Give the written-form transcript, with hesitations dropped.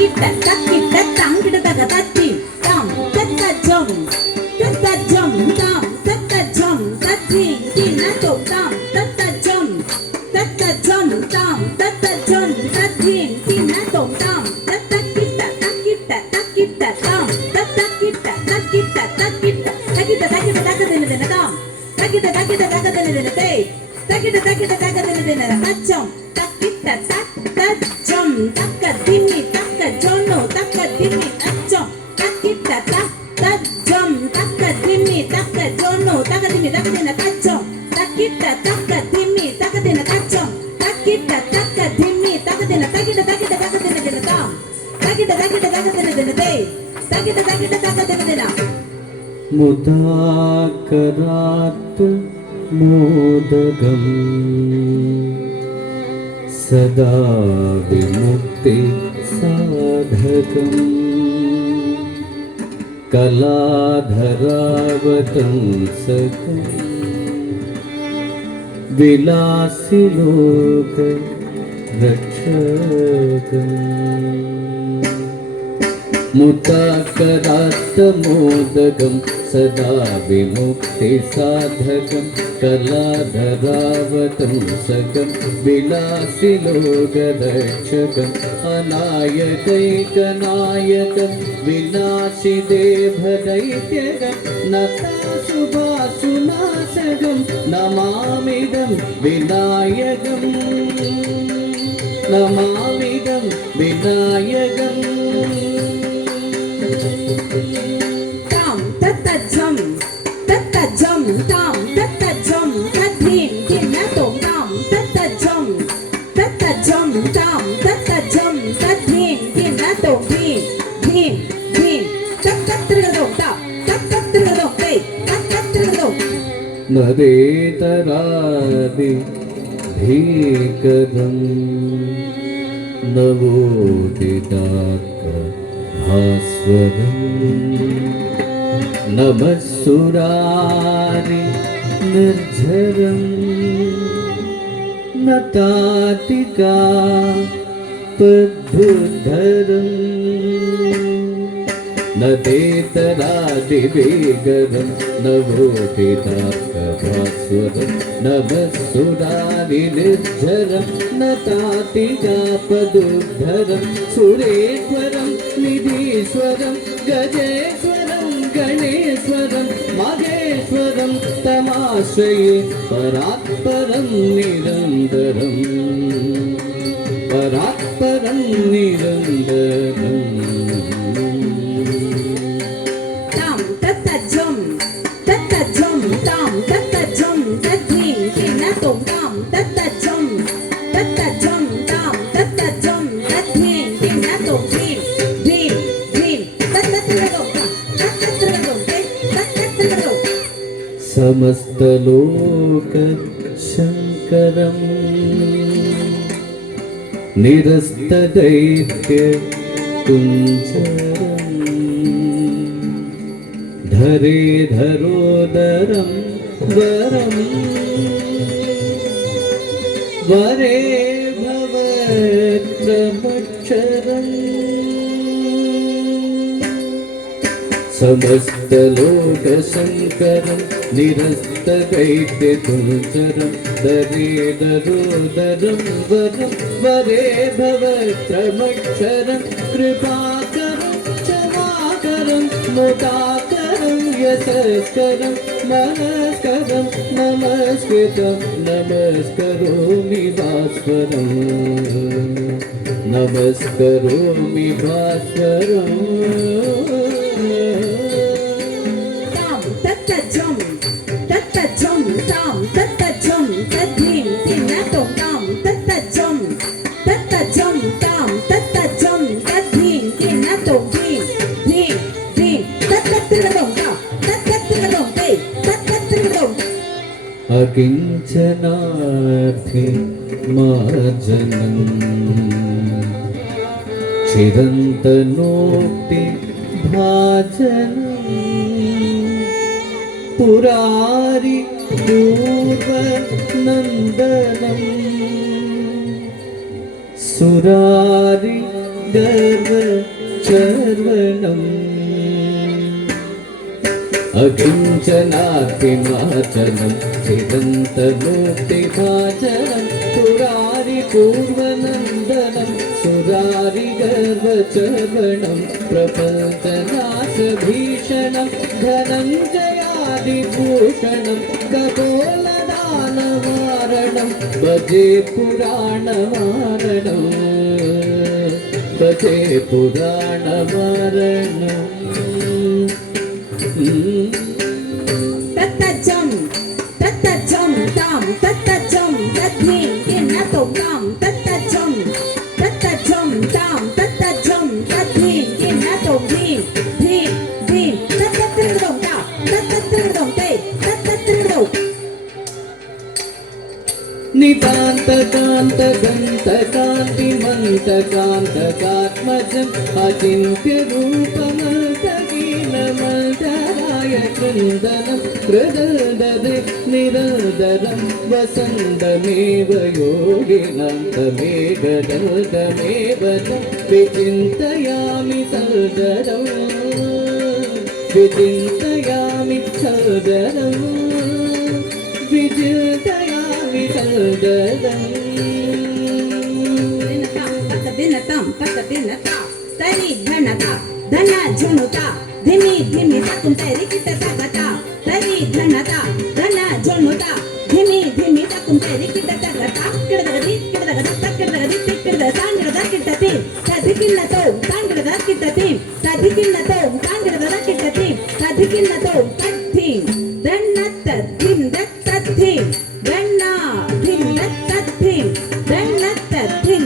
takita takita tam kita taka tati tam tata jom tam tata jom tati tina to tam tata jom tam tata jom tati tina to tam tata kita tam tata kita takita dena tam takita dena te takita dena tachom takita tachom takadimi takajono takadimi tachom takita tachom takadimi takajono takadimi takadena tachom takita takadimi takadena tachom takita takadimi takadena takita dena tam takita dena te takita dena मुदाकरात् मोदगम् सदा विमुक्ति साधकम् कलाधरावतंसकम् विलासिलोक रक्षकम् मुदाकरात्मोदकं सदा विमुक्तिसाधकं कलाधरावतंसकं विलासिलोकरक्षकम् अनायकैकनायकं विनाशिदेवदैत्यकं नताशुभाशुनाशकं नमामिदं विनायकं tam tata jom tam tata jom tatin tina to tam tata jom tam tata jom tatin tina to din tata नरेतरादि भीकरम् नवोदिताक भास्वरम् नमः सुरारि निर्झरम् नतातिका पद्भुधरम् नदेतरादिवेगरं नवोदिताकभास्वरं नमः सुरारिनिर्झरं नतातिकापदुद्धरं सुरेश्वरं निधीश्वरं गजेश्वरं गणेश्वरं महेश्वरं तमाश्रये परात्परं निरन्तरम् tam tata jom tatin tina to tam tata jom tam tata jom tatin tina to din tata समस्तलोक शङ्करम् निरस्तदैत्य कुञ्जरम् धरोदरं वरे भवत्रमक्षरम् समस्तलोकशङ्करं निरस्तदैत्यकुञ्जरं धरोदरं वरे भवत्रमक्षरं कृपाकरं क्षमाकरं मुदाकरं यशस्करं मनस्करं नमस्कृतं नमस्करोमि भास्वरम् नमस्करोमि भास्वरम् tam tata jom tam tata jom tatin tina to tam tata jom tam tata jom tatin tina to din tata अकिञ्चनार्थि मार्जनम् चिरन्तनोक्ति भाजनम् पुरारि पूर्वनन्दनम् सुरारि गर्व चर्वणम् अकिञ्चनातिमाचलं चिदन्तमुक्तिभाचनं पुरारिपूर्वनन्दनं सुरारिगर्वचर्वणं प्रपञ्चनाशभीषणं धनञ्जयादिभूषणं कपोलदानवारणं भजे पुराणवारणं भजे पुराणवारणम् तत्तजं तां तत्तजं तद्धीं किन्नतों तां तत्तजं तां तत्तजं तद्धीं किन्नतों धीं तत्तत्रिगदं ता तत्तत्रिगदं ते तत्तत्रिगदं नितान्तकान्तकान्तिमन्तकान्तकात्मजम् अचिन्त्यरूपमन्तकीनमन्तराय चन्दनं प्रददे निरदरं वसन्तमेव योगिनं तमेव तं विचिन्तयामि सदरं विचिन्तयामि सदरं विचिन्तयामि सदरम् पतदिनता तरी धनता धना झुनुता धिमी धिमी तकुं तरी किटतगता तरी धनता धना झुनुता धिमी धिमी तकुं तरी किटतगता किडदगदी तक्किडदगदी तिक्किडद तांगिडद किटती तदिकिन्नतो तांगिडद किटती तदिकिन्नतो तांगिडद किटती तदिकिन्नतो तद्धि दन्नत धिं दत्तद्धि दन्ना धिं दत्तद्धि दन्नत धिं